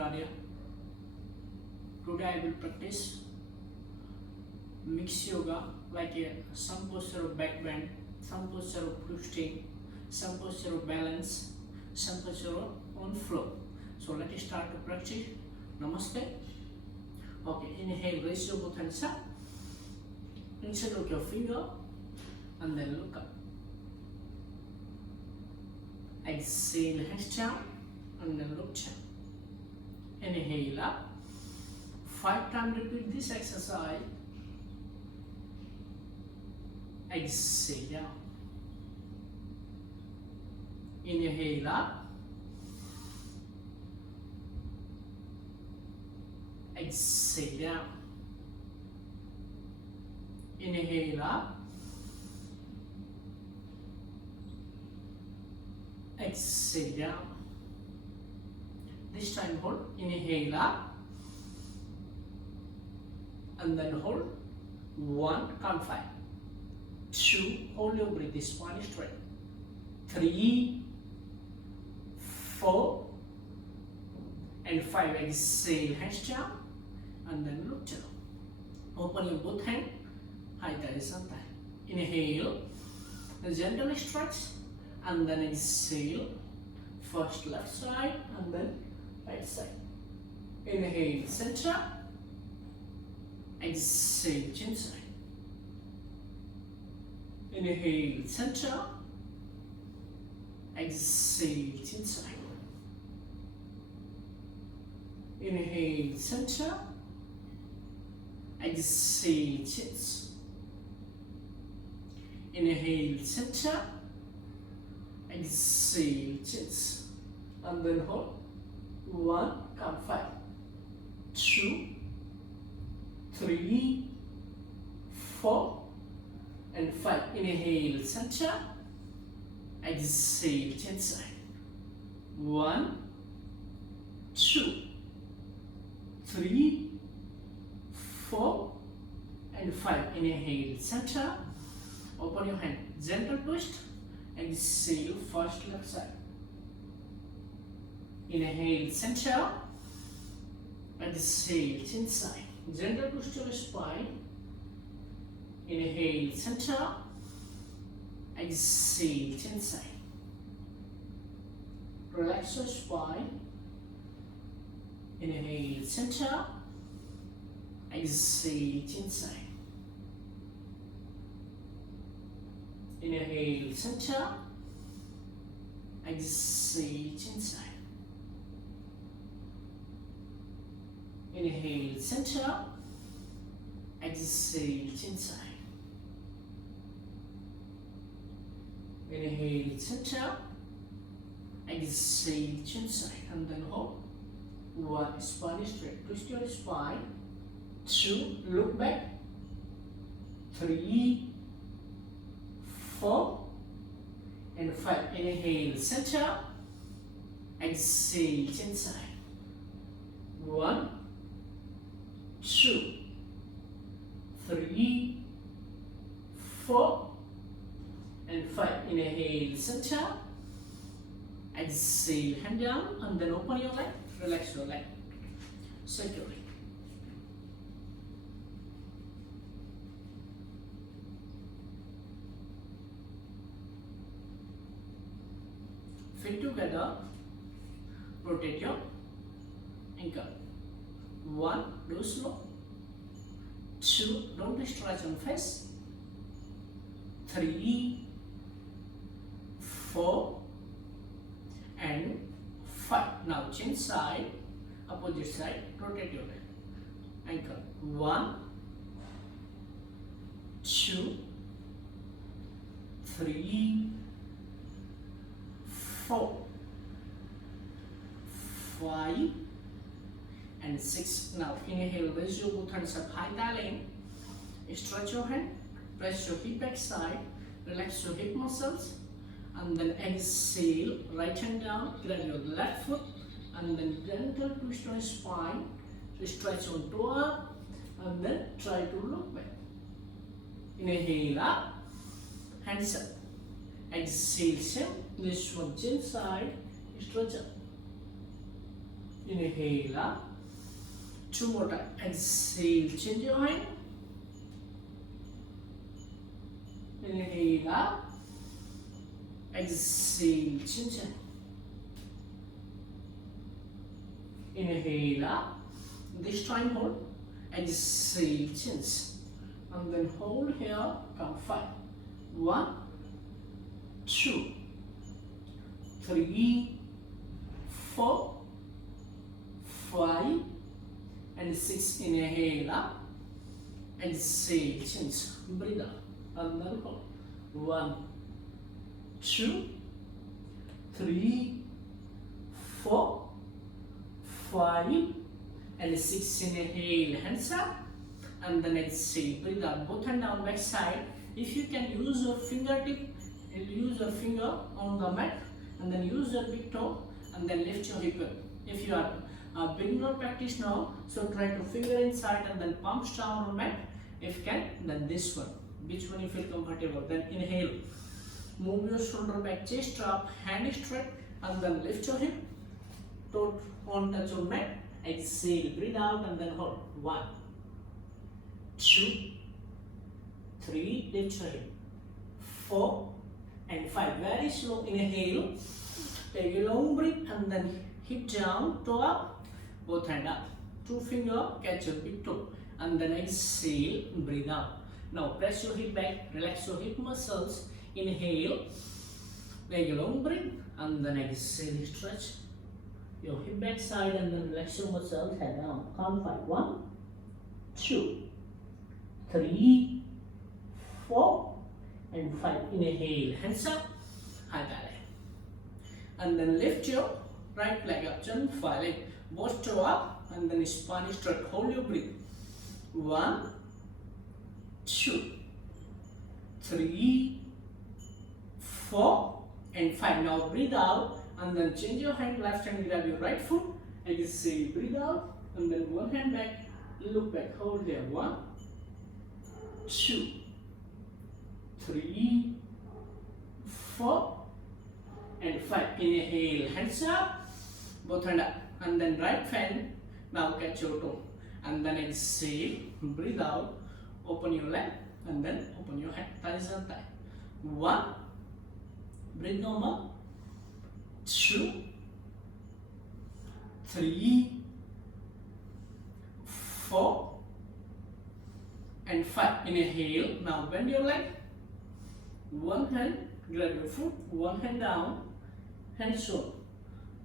Radia. Today I will practice mixed yoga like some posture of back bend, some posture of twisting, some posture of balance, some posture of on floor. So let's start to practice. Namaste. Okay, inhale, raise your both hands up. Inside look your finger and then look up. Exhale, hands down and then look down. Inhale up. 5 times repeat this exercise. Exhale down. Inhale up. Exhale down. Inhale up. Exhale down. This time hold. Inhale up. And then hold. 1, count 5. 2, hold your breath, spine straight. 3, 4, and 5. Exhale, hands down, and then look down. Open your both hands, high thigh, sun thigh. Inhale, gentle stretch, and then exhale. First left side, and then right side. Inhale, center. Exhale, chin side. Inhale, center. Exhale, chin side. Inhale, center. Exhale, chins. Inhale, center. Exhale, chins. And then hold. 1, count 5. 2, 3, 4, and 5. Inhale, center. Exhale, chin side. 1, 2, 3, 4, and 5. Inhale, center. Open your hand. Gentle twist. Exhale, first left side. Inhale, center. Exhale, chin side. Gentle twist your spine. Inhale, center. Exhale, chin side. Relax your spine. Inhale, center. Exhale, chin side. Inhale, center. Exhale, chin side. Inhale, center. Exhale, chin side. Inhale, center. Exhale, chin side. And then hold. 1, spine straight. Twist your spine. 2, look back. 3, 4, and 5. Inhale, center. Exhale, chin side. 1, 2, 3, 4, and 5. Inhale, center. Exhale, hand down, and then open your leg. Relax your leg. Securely. Feet together. Rotate your ankle. 1, do slow. 2, don't stretch on face. 3, 4, and 5. Now chin side, opposite side, rotate your leg. Ankle. 1, 2, 3, 4, 5, and 6. Now inhale, raise your both hands up, high thigh. Stretch your hand, press your hip back side, relax your hip muscles, and then exhale, right hand down, grab your left foot, and then gentle twist your spine, stretch on toe up, and then try to look back. Inhale up, hands up. Exhale, same. This one chin side, stretch up. inhale up. 2 more time. Exhale, change your hand. Inhale up. Exhale, change hand. Inhale up. This time hold. Exhale, change. And then hold here. Count 5. 1, 2, 3, 4, 5, and 6. Inhale up. Exhale, change. Breathe out. And then hold. 1, 2, 3, 4, 5, and 6. Inhale, hands up. And then exhale. Breathe out. Both hands down back side. If you can use your fingertip, use your finger on the mat, and then use your big toe, and then lift your hip up. If you are a beginner practitioner, so try to finger inside and then palms down on mat. If you can, then this one. Which one you feel comfortable? Then inhale. Move your shoulder back, chest up, hand straight, and then lift your hip. Toe on touch on mat. Exhale. Breathe out and then hold. 1, 2, 3, lift your hip. 4 and 5. Very slow. Inhale. Take a long breath and then hip down, toe up, both hand up. 2 finger, catch your big toe. And then exhale, breathe out. Now press your hip back, relax your hip muscles. Inhale. Take a long breath and then exhale, stretch your hip back side and then relax your muscles. Head down. Count 5. 1, 2, 3, 4, and 5. Inhale, hands up, high ballet. And then lift your right leg up, jump, leg, both toe up, and then spine straight. Hold your breath. 1, 2, 3, 4, and 5. Now breathe out, and then change your hand, left hand, grab your right foot. Exhale, breathe out, and then one hand back, look back, hold there. 1, 2, 3, 4, and 5. Inhale, hands up, both hand up, and then right hand. Now catch your toe, and then exhale, breathe out, open your leg, and then open your hand. Thighs are tight. 1, breathe normal. 2, 3, 4, and 5. Inhale. Now bend your leg. One hand, grab your foot, one hand down, hands on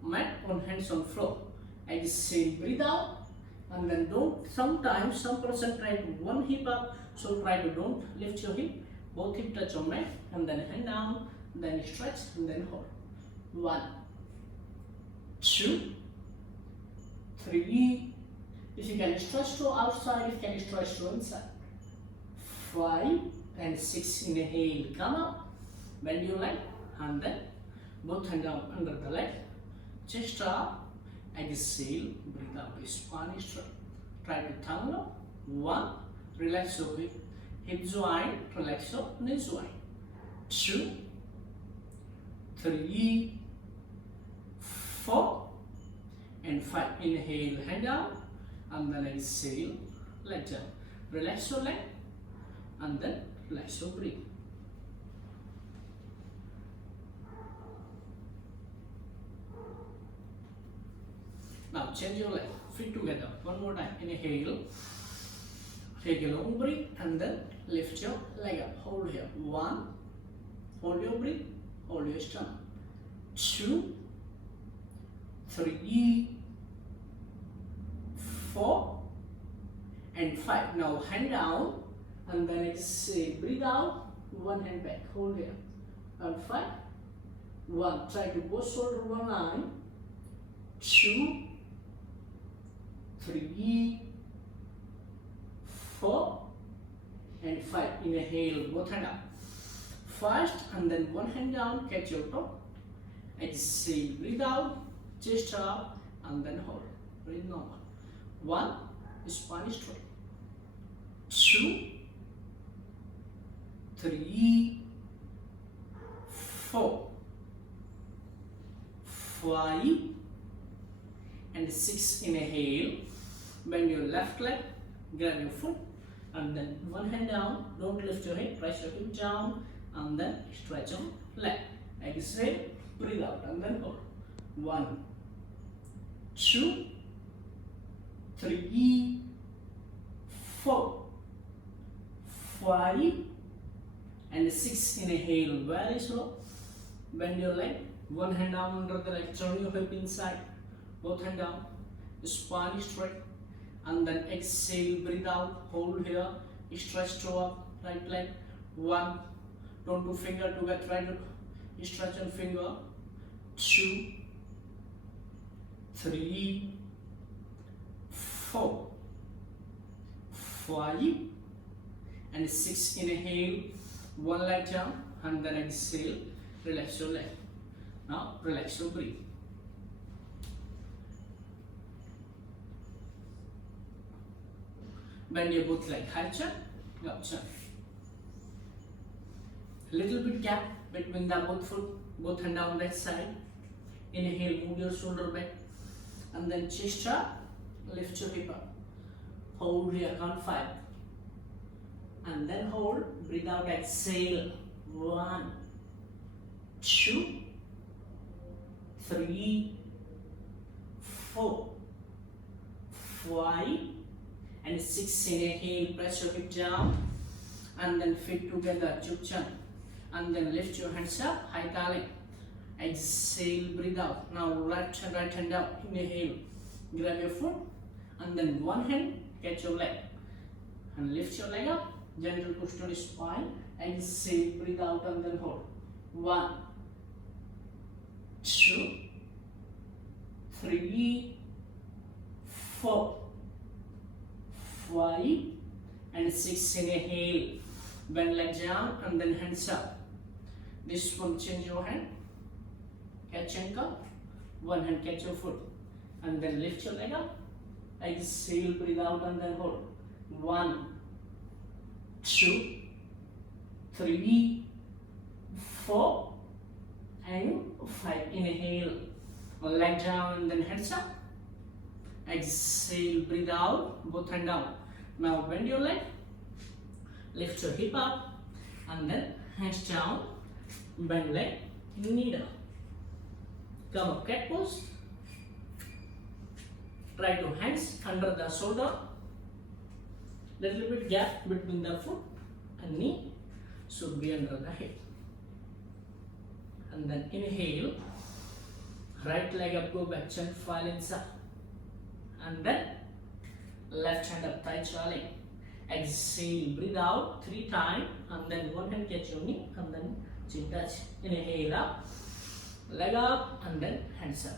mat, one hands on floor. Exhale, breathe out, and then don't. Sometimes some person try to one hip up, so try to don't lift your hip. Both hip touch on mat, and then hand down, then stretch, and then hold. 1, 2, 3. If you can stretch to outside, if you can stretch to inside. 5 and 6. Inhale, come up, bend your leg, and then both hands down under the leg, chest up. Exhale, breathe out, spine straight. Try to tongue up. 1, relax your hip joint, relax your knee joint. 2, 3, 4, and 5. Inhale, hand down, and then exhale, leg down. Relax your leg, and then relax your breath. Now change your leg, feet together. One more time. Inhale, take a long breath, and then lift your leg up. Hold here. 1, hold your breath, hold your stomach. 2, 3, 4, and 5. Now hand down, and then exhale, breathe out, one hand back, hold here. And 5, 1. Try to both shoulder one line. 2, 3, 4, and 5. Inhale, both hand up. First, and then one hand down, catch your toe. Exhale, breathe out, chest up, and then hold. Breathe normal. 1, spine straight. 2, 3, 4, 5, and 6. Inhale, bend your left leg, grab your foot, and then one hand down, don't lift your head, press your hip down, and then stretch your leg. Exhale, breathe out, and then hold. 1, 2, 3, 4, 5, and 6. Inhale, very slow. Bend your leg, one hand down under the leg, turn your hip inside, both hand down, spine straight, and then exhale, breathe out, hold here, stretch to up, right leg. 1, don't do finger together, try to stretch on finger. 2, 3, 4, 5, and 6. Inhale, one leg down, and then exhale, relax your leg. Now relax your breath. Bend your both leg, high jump, up jump. Little bit gap between the both foot, both hand down right side. Inhale, move your shoulder back, and then chest up, lift your hip up. Hold here, count 5, and then hold. Breathe out, exhale. 1, 2, 3, 4, 5, and 6. Inhale, press your hip down, and then feet together, juke jump, and then lift your hands up, high darling. Exhale, breathe out. Now right hand down. Inhale, grab your foot, and then one hand catch your leg, and lift your leg up. Gentle push to the spine. Exhale, breathe out, and then hold. 1, 2, 3, 4, 5, and 6. Inhale, bend leg down, and then hands up. This one, change your hand, catch ankle, one hand catch your foot, and then lift your leg up. Exhale, breathe out, and then hold. 1, 2, 3, 4, and 5. Inhale, leg down, and then hands up. Exhale, breathe out, both hand down. Now bend your leg, lift your hip up, and then hands down, bend leg, knee down. Come up, cat pose. Try to hands under the shoulder. Little bit gap between the foot and knee should be under the hip. And then inhale, right leg up, go back, chin file inside. And then left hand up, tight swelling. Exhale, breathe out 3 times, and then one hand catch your knee, and then chin touch. Inhale up, leg up, and then hands up.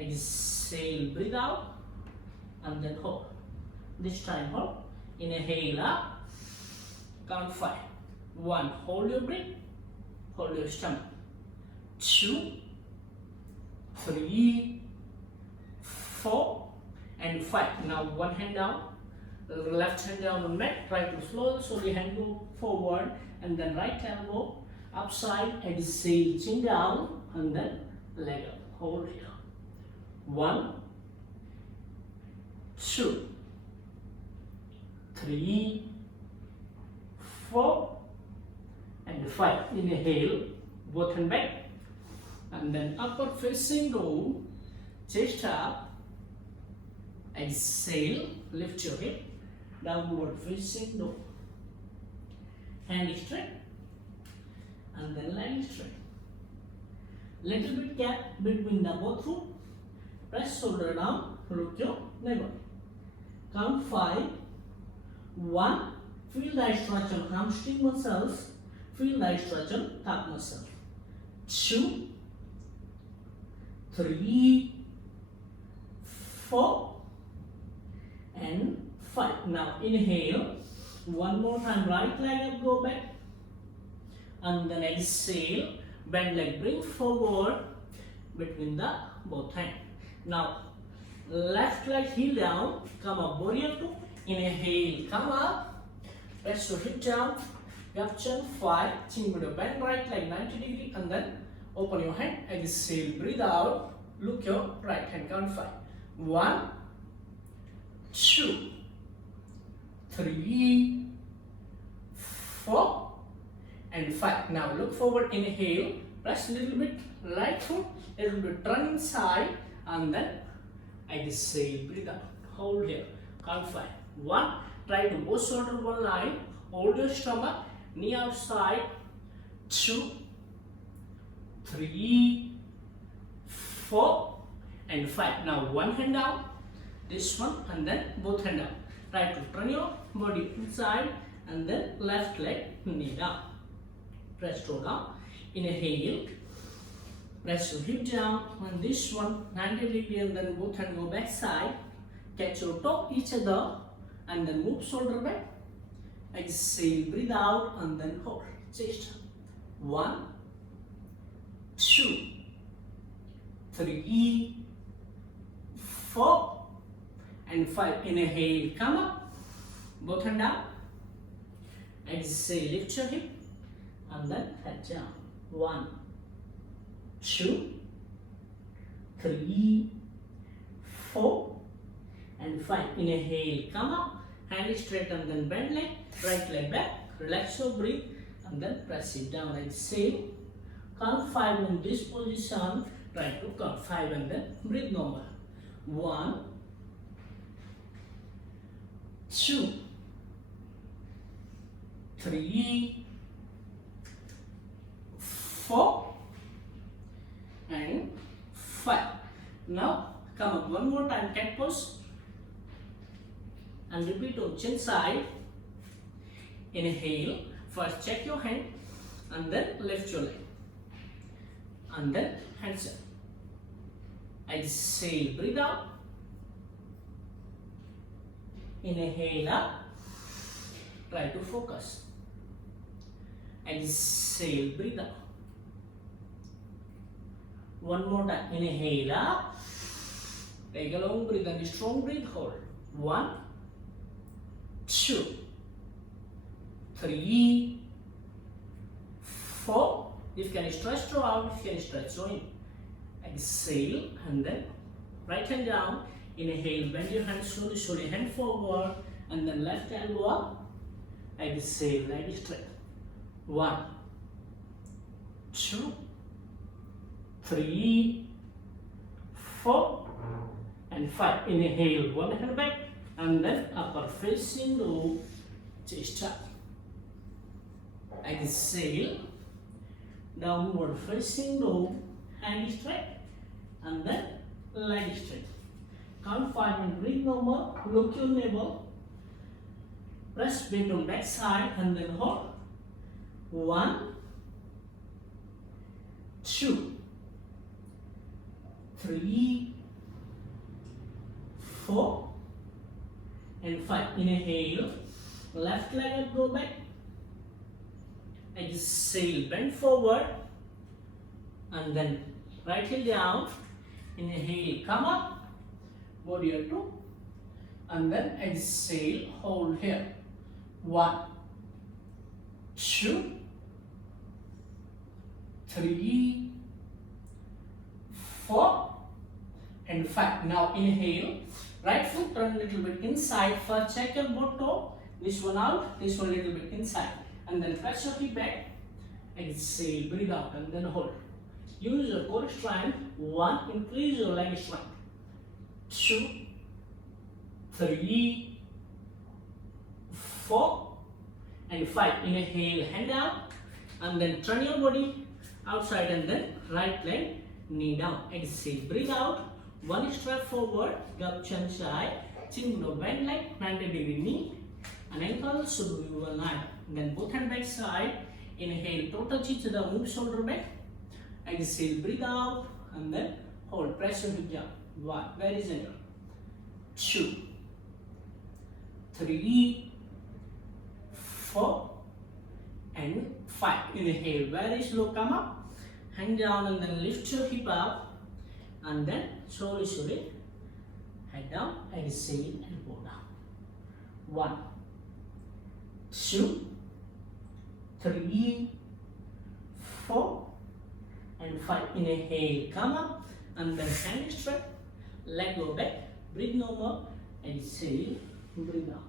Exhale, breathe out, and then hold. This time hold. Inhale up, count 5. 1, hold your breath, hold your stomach. 2, 3, 4, and 5. Now one hand down, left hand down on mat. Try to slowly hand go forward, and then right elbow upside. Exhale, chin down, and then leg up. Hold here. 1, 2, 3, 4, and 5. Inhale, both hand back, and then upward facing dog, chest up. Exhale, lift your hip, downward facing dog. Hand straight, and then leg straight. Little bit gap between the both foot. Press shoulder down, look your navel. Count 5. 1, feel the stretch on hamstring muscles, feel the stretch on calf muscle. 2, 3, 4, and 5. Now inhale, one more time, right leg up, go back, and then exhale, bend leg, bring forward between the both hands. Now left leg heel down, come up, warrior 2. Inhale, come up, press your hip down, gap chin 5, chin middle, bend right leg 90 degree, and then open your hand. Exhale, breathe out, look your right hand, count 5. 1, 2, 3, 4, and 5. Now look forward, inhale, press a little bit right foot, a little bit turn inside, and then exhale, breathe out, hold here, count 5. 1, try to both shoulder one line, hold your stomach, knee outside, 2, 3, 4, and 5. Now one hand down, this one, and then both hand down. Try to turn your body inside, and then left leg, knee down. Press toe down, inhale, press your hip down, and this one 90 degree, and then both hand go back side, catch your toe each other, and then move shoulder back, exhale, breathe out, and then hold, chest, 1, 2, 3, 4, and 5. Inhale, come up, both hand down, exhale, lift your hip, and then head down, 1, 2, 3, 4, and 5. Inhale, come up, hand straight, and then bend leg, right leg back, relax your breath, and then press it down. Exhale, count 5 in this position, try to count 5 and then breathe normal. 1, 2, 3, 4, and 5. Now come up one more time, cat pose, and repeat on chin side. Inhale, first check your hand, and then lift your leg, and then hands up. Exhale, breathe out. Inhale up, try to focus. Exhale, breathe out. One more time, inhale up, take a long breath and strong breath, hold. 1, 2, 3, 4. If you can stretch through out, if you can stretch through in. Exhale, and then right hand down. Inhale, bend your hand slowly, slowly, hand forward, and then left elbow up. Exhale, leg straight. 1, 2, 3, 4, and 5. Inhale, one hand back, and then upper facing low, chest up. Exhale, downward facing low, hand straight, and then leg straight. Count 5 and breathe normal. Look your navel. Press bend on back side, and then hold. 1, 2, 3, 4, and 5. Inhale, left leg and go back. Exhale, bend forward, and then right heel down. Inhale, come up, warrior 2, and then exhale, hold here. 1, 2, 3, 4, and 5. Now inhale, right foot turn a little bit inside. First check your both toe, this one out, this one a little bit inside, and then press your feet back. Exhale, breathe out, and then hold. Use your core strength. 1, increase your leg strength. 2, 3, 4, and 5. Inhale, hand down, and then turn your body outside, and then right leg, knee down. Exhale, breathe out. One step forward, gap chin side, chin below bend leg, 90 degree knee, and ankle should be well aligned. Then both hand back side. Inhale, toe touch each other, move shoulder back. Exhale, breathe out, and then hold. Press your hip down. 1, very gentle. 2, 3, 4, and 5. Inhale, very slow, come up, hang down, and then lift your hip up, and then slowly, slowly head down. Exhale and go down. 1, 2, 3, 4, and 5. Inhale, come up, and then hand straight, leg go back, breathe normal, exhale, breathe out.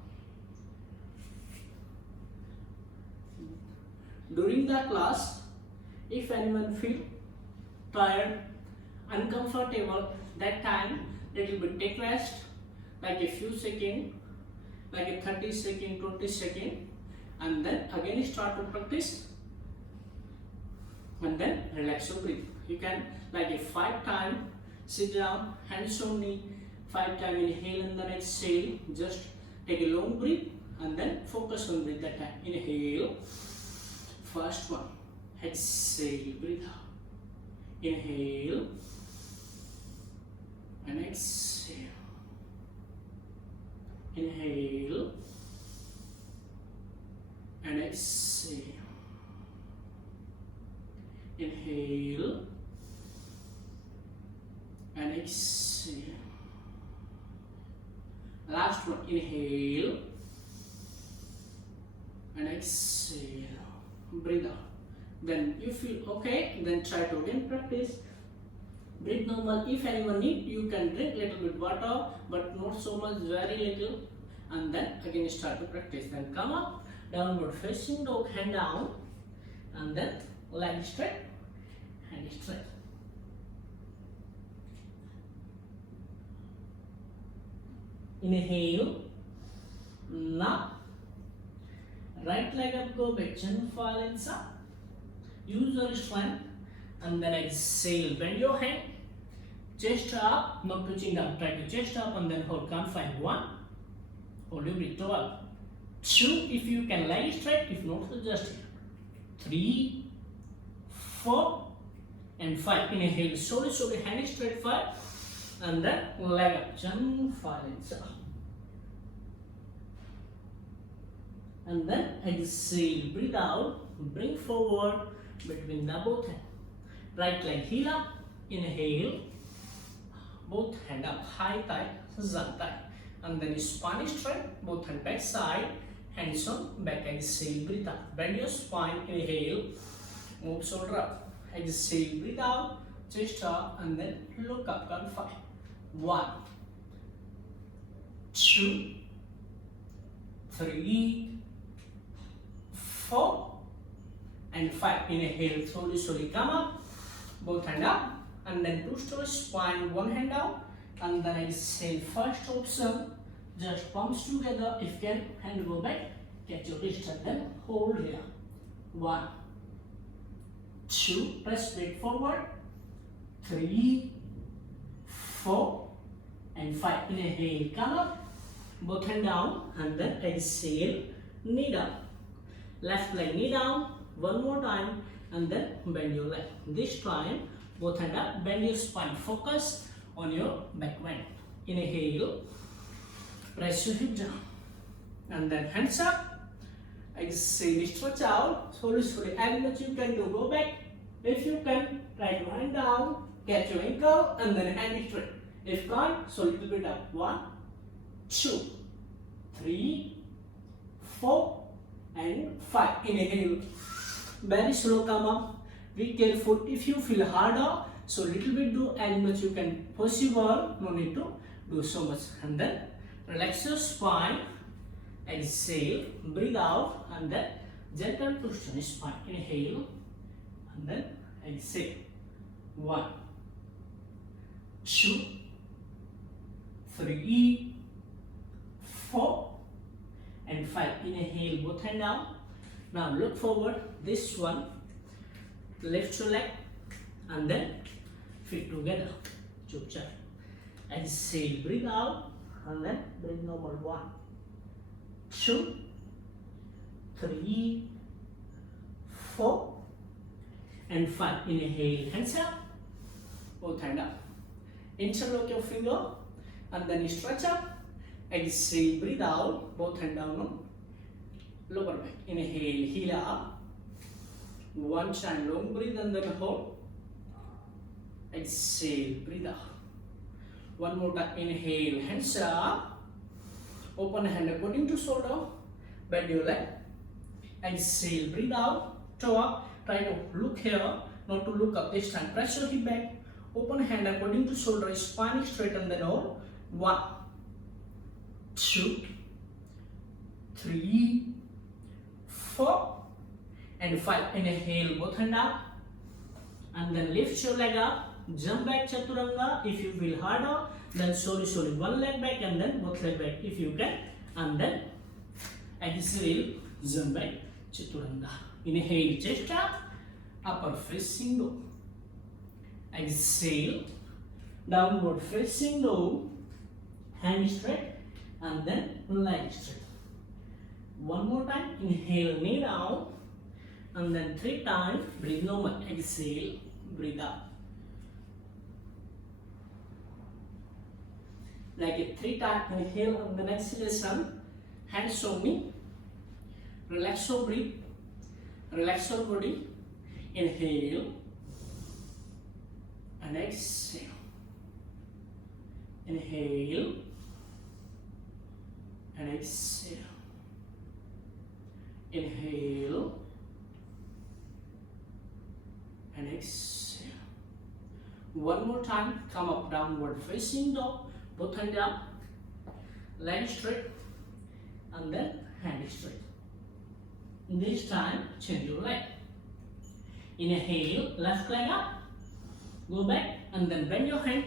During the class, if anyone feel tired, uncomfortable, that time little bit take rest, like a few seconds, like a 30 second, 20 second, and then again start to practice, and then relax your breath. You can like a 5 times sit down, hands on knee, 5 times inhale and then exhale. Just take a long breath and then focus on breath that time. Inhale, first one, exhale, breathe out. Inhale and exhale. Inhale and exhale. Inhale and exhale. Last one, inhale and exhale. Breathe out. Then you feel okay, then try to again practice. Breathe normal. If anyone need, you can drink little bit water, but not so much, very little, and then again start to practice. Then come up, downward facing dog, hand down, and then leg straight, hand straight. Inhale. Now, right leg up, go back, chin fall inside. Use your strength, and then exhale. Bend your hand, chest up, not touching down. Try to chest up and then hold. Count 5. 1. Hold your breath. 12. 2. If you can lie straight. If not, just here. 3, 4, and 5. Inhale. Slowly, hand straight. 5, and then leg up. Chin fall inside. And then exhale. Breathe out. Bring forward between the both hands. Right leg heel up. Inhale. Both hand up. High thigh. Zan thigh. And then spine straight. Both hand back side. Hands on back. Exhale. Breathe out. Bend your spine. Inhale. Move shoulder up. Exhale. Breathe out. Chest up. And then look up. Count 5. 1, 2, 3, 4, and 5. Inhale, slowly come up, both hand up, and then twist your spine, one hand out, and then exhale. First option, just palms together. If can, hand go back, catch your wrist and then hold here. 1, 2, press weight forward, 3, 4, and 5. Inhale, come up, both hand down, and then exhale, knee down. Left leg knee down, one more time, and then bend your leg. This time, both hand up, bend your spine. Focus on your back bend. Inhale, press your hip down, and then hands up. Exhale, stretch out. Slowly, as much you can do. Go back. If you can, try to hand down, catch your ankle, and then hand straight. If can't, so little bit up. 1, 2, 3, 4, and 5. Inhale. Very slow, come up. Be careful. If you feel harder, so little bit do as much you can possible. No need to do so much. And then relax your spine. Exhale. Breathe out, and then gentle twist on spine. Inhale, and then exhale. 1, 2, 3, 4, and 5. Inhale, both hand down. Now look forward. This one, lift your leg, and then feet together. Chupcha. Exhale, breathe out, and then breathe normal. 1, 2, 3, 4, and 5. Inhale, hands up, both hand up. Interlock your finger, and then stretch up. Exhale, breathe out, both hand down on lower back. Inhale, heel up. One time, long breathe and then hold. Exhale, breathe out. One more time, inhale, hands up. Open hand according to shoulder. Bend your leg. Exhale, breathe out. Toe up. Try to look here, not to look up this time. Press your hip back. Open hand according to shoulder, spine straighten, then hold. 1, 2, 3, 4, and 5. Inhale, both hand up, and then lift your leg up. Jump back chaturanga. If you feel harder, then slowly one leg back and then both leg back if you can, and then exhale, jump back chaturanga. Inhale, chest up, upper facing dog. Exhale, downward facing dog. Hand straight and then leg straight. One more time. Inhale, knee down, and then 3 times. Breathe normal. Exhale, breathe out. Like a 3 times. Inhale on the next exhalation. Hands on me. Relax your breath. Relax your body. Inhale and exhale. Inhale and exhale. Inhale and exhale. One more time. Come up, downward facing dog. Both hands up, leg straight, and then hand straight. This time, change your leg. Inhale, left leg up, go back, and then bend your hand.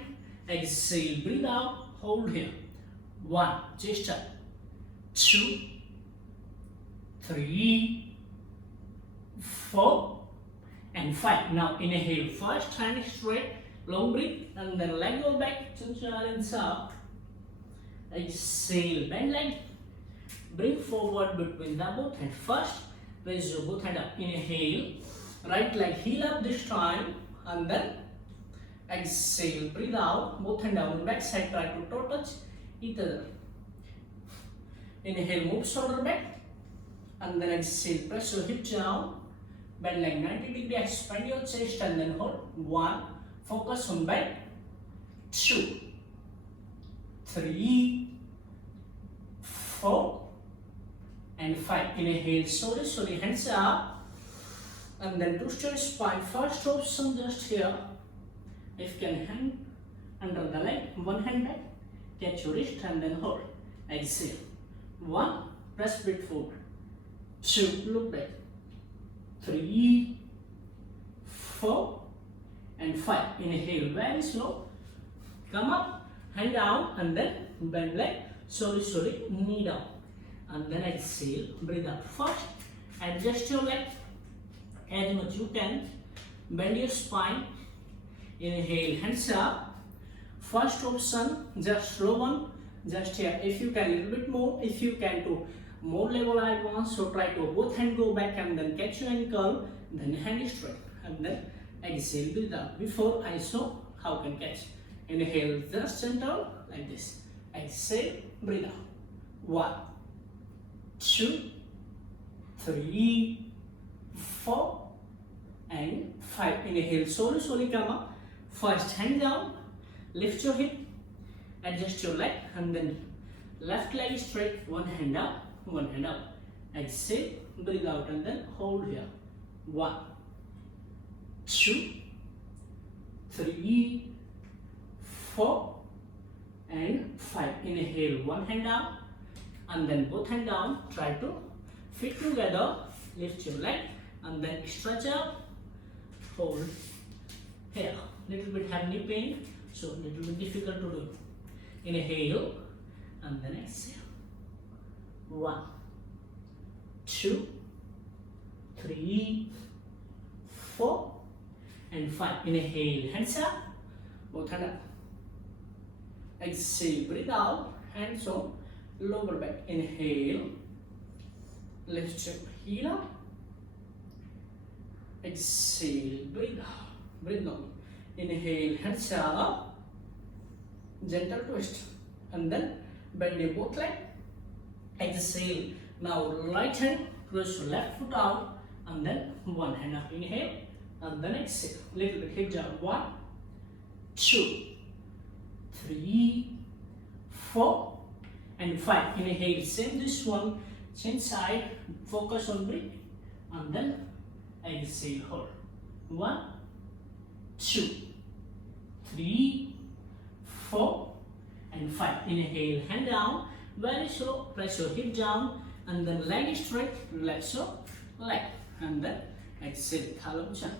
Exhale, breathe out, hold here. 1, chest up, 2, 3, 4, and 5. Now inhale, first hand straight, long breath, and then leg go back, challenge up. Exhale, bend leg, bring forward between the both hands. First, raise your both hand up. Inhale, right leg heel up this time, and then exhale, breathe out, both hand down, back side, try to toe touch each other. Inhale, move shoulder back, and then exhale, press your hip down, bend leg 90 degree, expand your chest, and then hold. 1, focus on back, 2, 3, 4, and 5. Inhale, slowly, hands up, and then twist your spine. First option just here. If you can hand under the leg, one hand back, catch your wrist, and then hold. Exhale. 1, press bit forward. 2, look back. 3, 4, and 5. Inhale, very slow. Come up, hand down, and then bend leg. Slowly, knee down. And then exhale, breathe out. First, adjust your leg as much you can. Bend your spine. Inhale, hands up. First option, just slow one. Just here. If you can, a little bit more. If you can, to more level advance. So try to both hand go back and then catch your ankle. Then hand straight. And then exhale, breathe out. Before I show how can catch. Inhale, just gentle like this. Exhale, breathe out. 1, 2, 3, 4, and 5. Inhale, slowly come up. First, hand down, lift your hip, adjust your leg, and then left leg straight, one hand up, one hand up. Exhale, breathe out, and then hold here. 1, 2, 3, 4, and 5. Inhale, one hand up, and then both hand down. Try to fit together. Lift your leg, and then stretch up. Hold here. Little bit have knee pain, so little bit difficult to do. Inhale, and then exhale. 1, 2, 3, 4, and 5. Inhale, hands up, both hand up. Exhale, breathe out, hands on lower back. Inhale, lift your heel up. Exhale, breathe out, breathe down. Inhale, hands up, gentle twist, and then bend your both leg. Exhale. Now right hand, cross your left foot out, and then one hand up. Inhale, and then exhale. Little bit hip down. 1, 2, 3, 4, and 5. Inhale, same this one, change side, focus on breath, and then exhale, hold. 1, 2, 3, 4, and 5. Inhale, hand down, very slow, press your hip down, and then leg straight, relax your leg, and then exhale, Thalom Chant.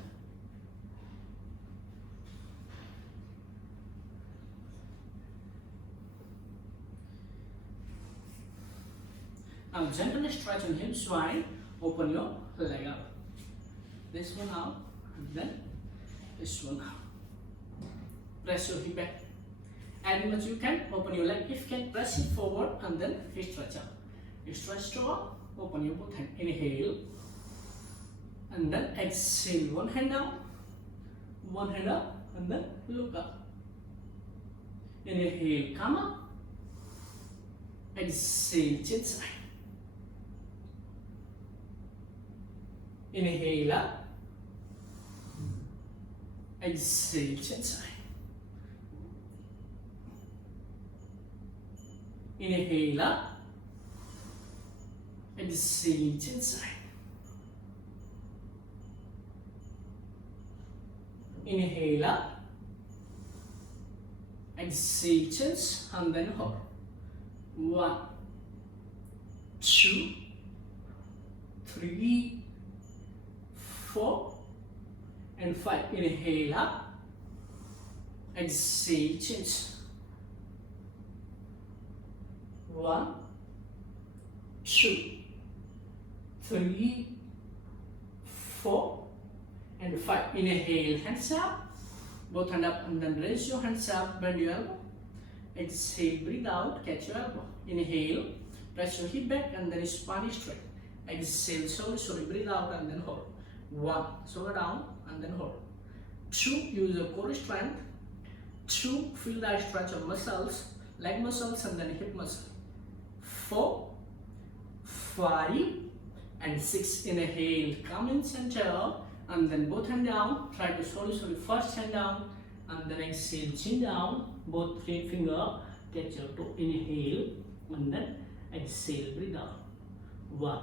Now gently stretch your hips wide, open your leg up. This one out, and then this one out. Press your hip back. As much you can, open your leg. If you can, press it forward and then stretch up. Stretch to up, open your both hands. Inhale, and then exhale. One hand down, one hand up, and then look up. Inhale, come up. Exhale, chin side. Inhale up. Exhale, chin side. Inhale up. Exhale, chin side. Inhale up. Exhale, chins, and then hold. 1, 2, 3, 4, and 5. Inhale up. Exhale, chins. 1, 2, 3, 4, and 5. Inhale, hands up. Both hand up and then raise your hands up, bend your elbow. Exhale, breathe out, catch your elbow. Inhale, press your hip back and then spine straight. Exhale, slowly, breathe out and then hold. 1, slow down and then hold. 2, use your core strength. 2, feel that stretch of muscles, leg muscles and then hip muscle. 4, 5, and 6. Inhale, come in center, and then both hand down. Try to slowly, first hand down, and then exhale, chin down. Both 3 finger touch your toe. Inhale, and then exhale, breathe out. 1,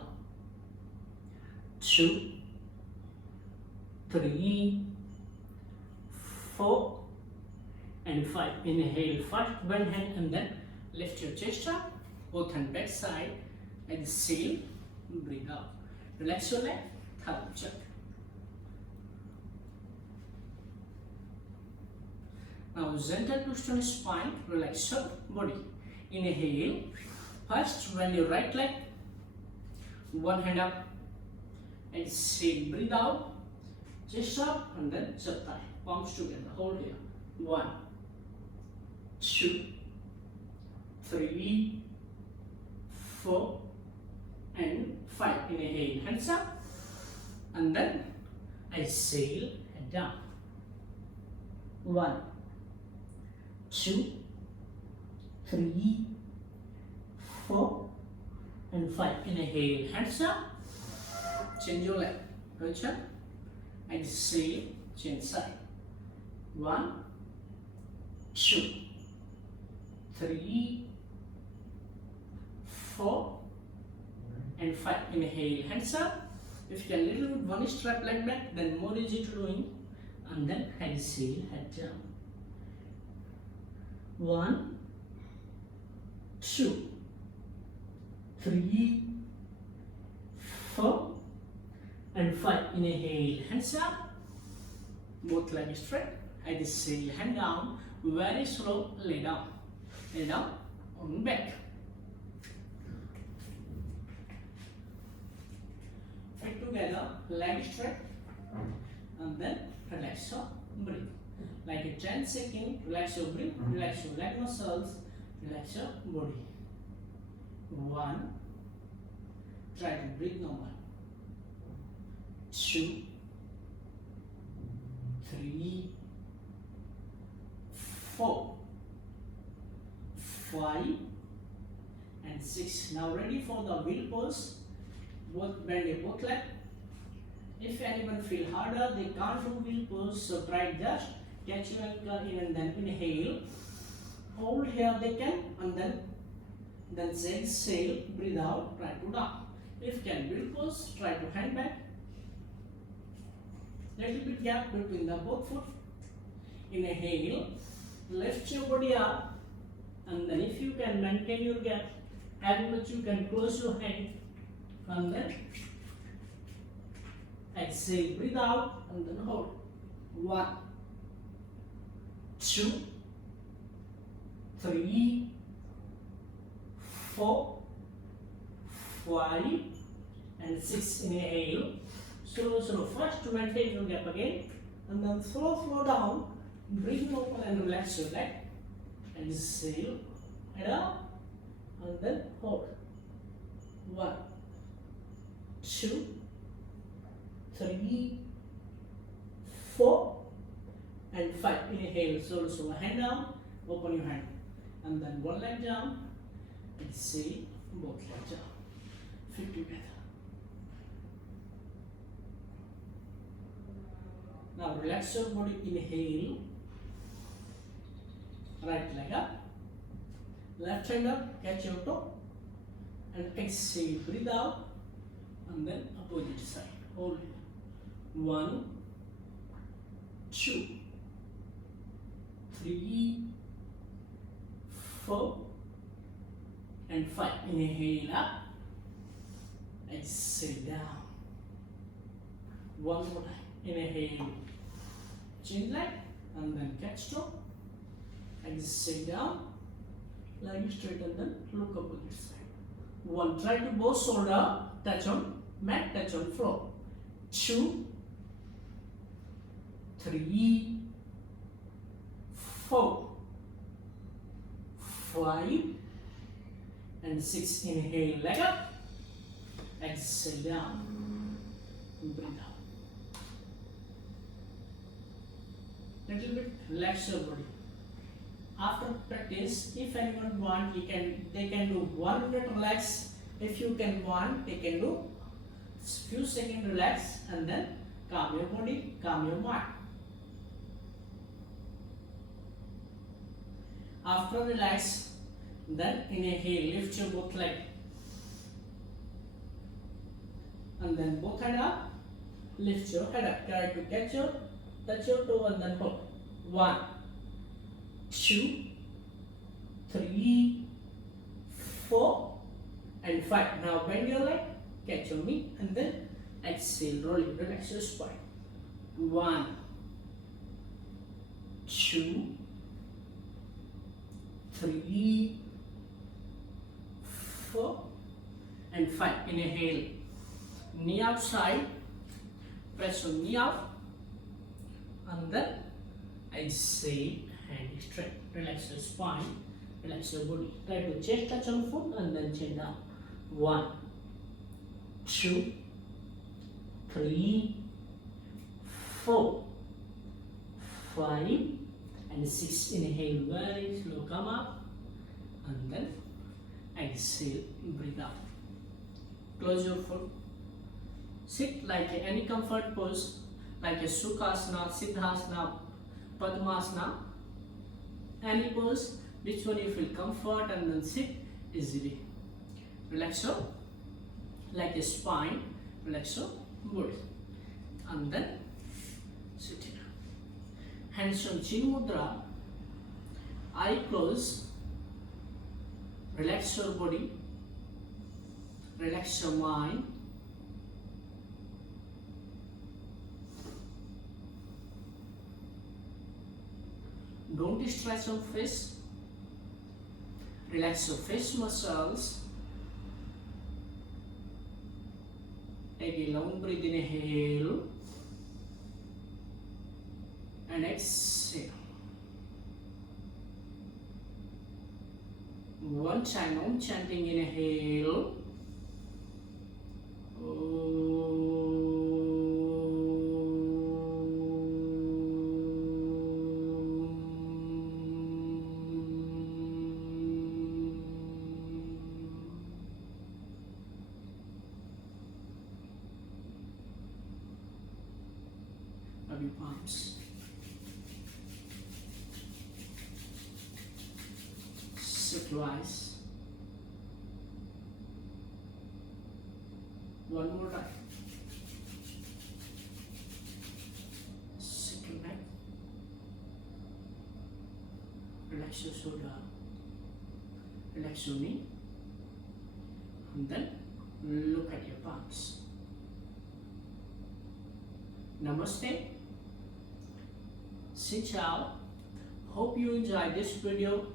2, 3, 4, and 5. Inhale, first bend hand, and then lift your chest up. Both hand back side. Exhale, breathe out. Relax your leg, Thalom Chant. Now gentle twist on spine, relax your body. Inhale, first bend your right leg, one hand up. Exhale, breathe out, chest up, and then thigh, palms together. Hold here. 1, 2, 3, 4, and 5. Inhale, hands up, and then exhale, head down. 1, 2, 3, 4, and 5. Inhale, hands up, change your leg. Right up. Exhale, change side. 1, 2, 3, 4, and 5. Inhale, hands up. If you can little bit one strap like that, then more easy to doing. And then exhale, head down. 1, 2, 3, 4, and 5. Inhale, hands up. Both legs straight. Exhale, hand down. Very slow, lay down. Lay down on back. Feet together, leg straight, and then relax your breath. Like a 10 seconds, relax your breath, relax your leg muscles, relax your body. 1, try to breathe normal. 2, 3, 4, 5, and 6. Now ready for the wheel pose. Both bend your both leg. If anyone feel harder, they can't do wheel pose, so try just catch your ankle in and then inhale. Hold here they can, and then say exhale, breathe out, try to down. If you can wheel pose, try to hand back. Little bit gap between the both foot. Inhale, lift your body up, and then if you can maintain your gap, as much you can close your hand, and then exhale, breathe out, and then hold. 1, 2, 3, 4, 5, and 6. Inhale, slow. First to maintain your gap again, and then slow down. Breathe open and relax your leg. Exhale, head up, and then hold. 1, 2, 3, 4, and 5. Inhale, slow. Hand down, open your hand, and then one leg down. Exhale, both legs down. Feet together. Now relax your body. Inhale, right leg up, left hand up, catch your toe, and exhale, breathe out, and then opposite side. Hold it. 1, 2, 3, 4, and 5. Inhale up, exhale down. One more time. Inhale, chin leg, and then catch toe. Exhale down, leg straight, and then look up on this side. 1. Try to both shoulder touch on mat, touch on floor. 2, 3, 4, 5, and 6. Inhale, leg up. Exhale down. Breathe out. Little bit relax your body. After practice, if anyone want, they can do 1 minute relax. If you can want, they can do few seconds relax, and then calm your body, calm your mind. After relax, then inhale, lift your both leg, and then both head up, lift your head up. Try to touch your toe, and then hold. 1, 2, 3, 4, and 5. Now bend your leg, catch your knee, and then exhale, rolling, relax your spine. 1, 2, 3, 4, and 5. Inhale, knee outside, press your knee out, and then exhale, hand straight. Relax your spine, relax your body. Try to chest touch on foot, and then chin down. 1, 2, 3, 4, 5, and 6. Inhale, very slow, come up, and then exhale, breathe out. Close your foot. Sit like any comfort pose, like a Sukhasana, Siddhasana, Padmasana, any pose, which one you feel comfort, and then sit easily. Relax your like a spine, relax your body, and then sit here. Hands on chin mudra, eye close, relax your body, relax your mind. Don't stretch your face. Relax your face muscles. Take a long breath, inhale, and exhale. One time, Om chanting, inhale. Rub your palms. Sit twice. One more time. Sit your neck. Relax your shoulder. Relax your knee. And then look at your palms. Namaste. Xin chào. Hope you enjoyed this video.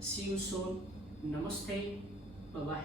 See you soon. Namaste. Bye bye.